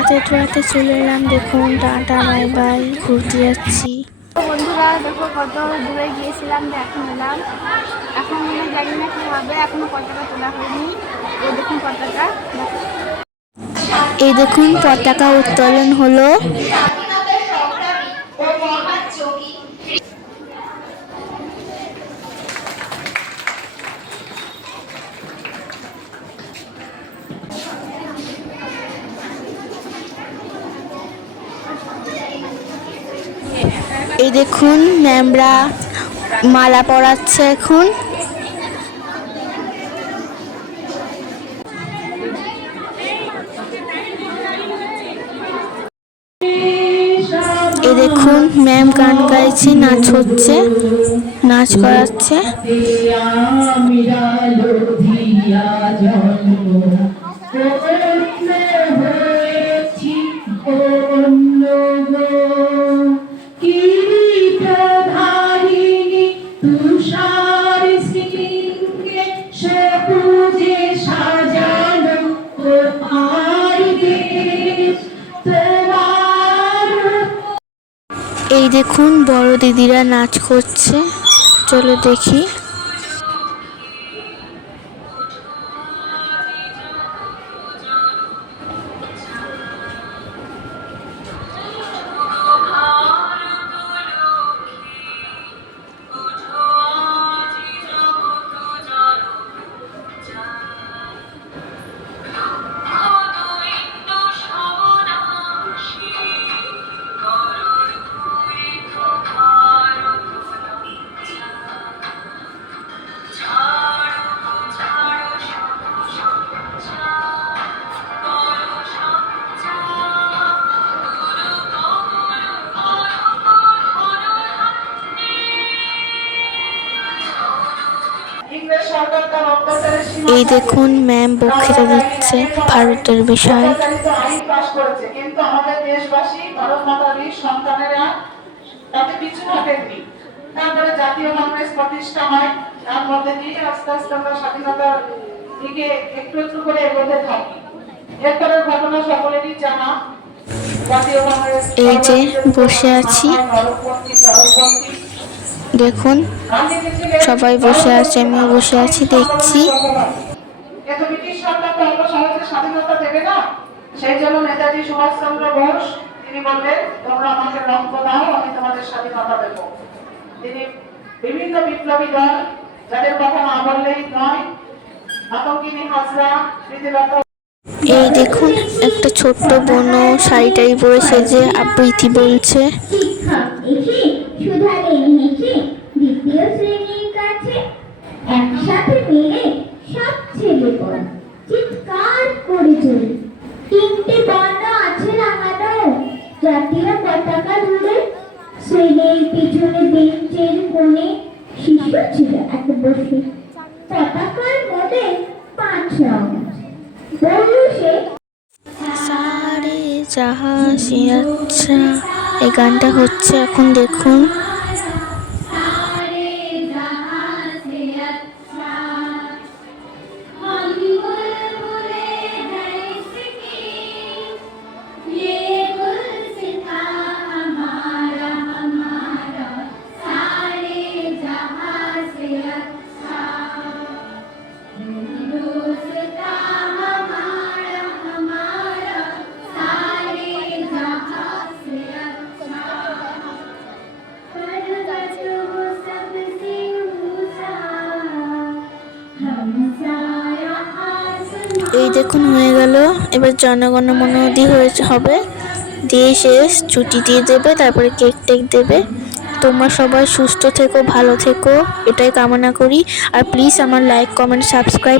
ধোয়াতে ধোয়াতে চলে এলাম। দেখুন টাটা বাই বাই ঘুরতে যাচ্ছি। বন্ধুরা দেখো কত দূরে গিয়েছিলাম এখন এলাম এখন মনে জানি না কি হবে এখনও পতাকা তোলা হয়নি। এই দেখুন পতাকা। এই দেখুন পতাকা উত্তোলন হলো। এই দেখুন ম্যামরা মালা পরাচ্ছে এখন। এই দেখুন, ম্যাম গান গাইছে, নাচ হচ্ছে, নাচ করাচ্ছে। দেখুন বড় দিদিরা নাচ করছে। চলো দেখি। এই দেখুন ম্যাম বক্তৃতা দিচ্ছে ভারতের বিষয়ে তারপরে জাতীয় কংগ্রেস প্রতিষ্ঠা হয় তার মধ্যে দিয়ে আস্তে আস্তে আমরা স্বাধীনতার দিকে একটু একটু করে এগোতে থাকি ঘটনা সকলেরই জানা এই যে বসে আছি। দেখুন সবাই বসে আছে আমিও বসে আছি দেখছি। স্বাধীনতা দেবে না। সেই জন্য নেতাজি সুভাষচন্দ্র বোস তিনি বললেন তোমরা আমাকে রক্ত দাও আমি তোমাদের স্বাধীনতা দেব। তিনি বিভিন্ন বিপ্লবী দল যাদের কথা না বললেই নয় আতঙ্কিনী হাজরা প্রীতিলতা এই দেখুন একটা ছোট্ট বোনও শাড়ি টাড়ি পরে সেজে আবৃত্তি বলছে। শিক্ষক জাতীয় পতাকা ধরে ছেলের পিছনে বেঞ্চের কোণে শিশু ছিল এক বসে। পতাকার মধ্যে পাঁচ রং বলল সে সারে জাহাজে আচ্ছা এই গানটা হচ্ছে এখন দেখুন। এই দেখুন, হয়ে গেল। এবার জনগণ মনোদি হয়েছে, হবে। দিয়ে শেষ ছুটি দিয়ে দেবে, তারপরে কেক টেক দেবে। তোমরা সবাই সুস্থ থেকো, ভালো থেকো। এটাই কামনা করি। আর প্লিজ আমার লাইক কমেন্ট সাবস্ক্রাইব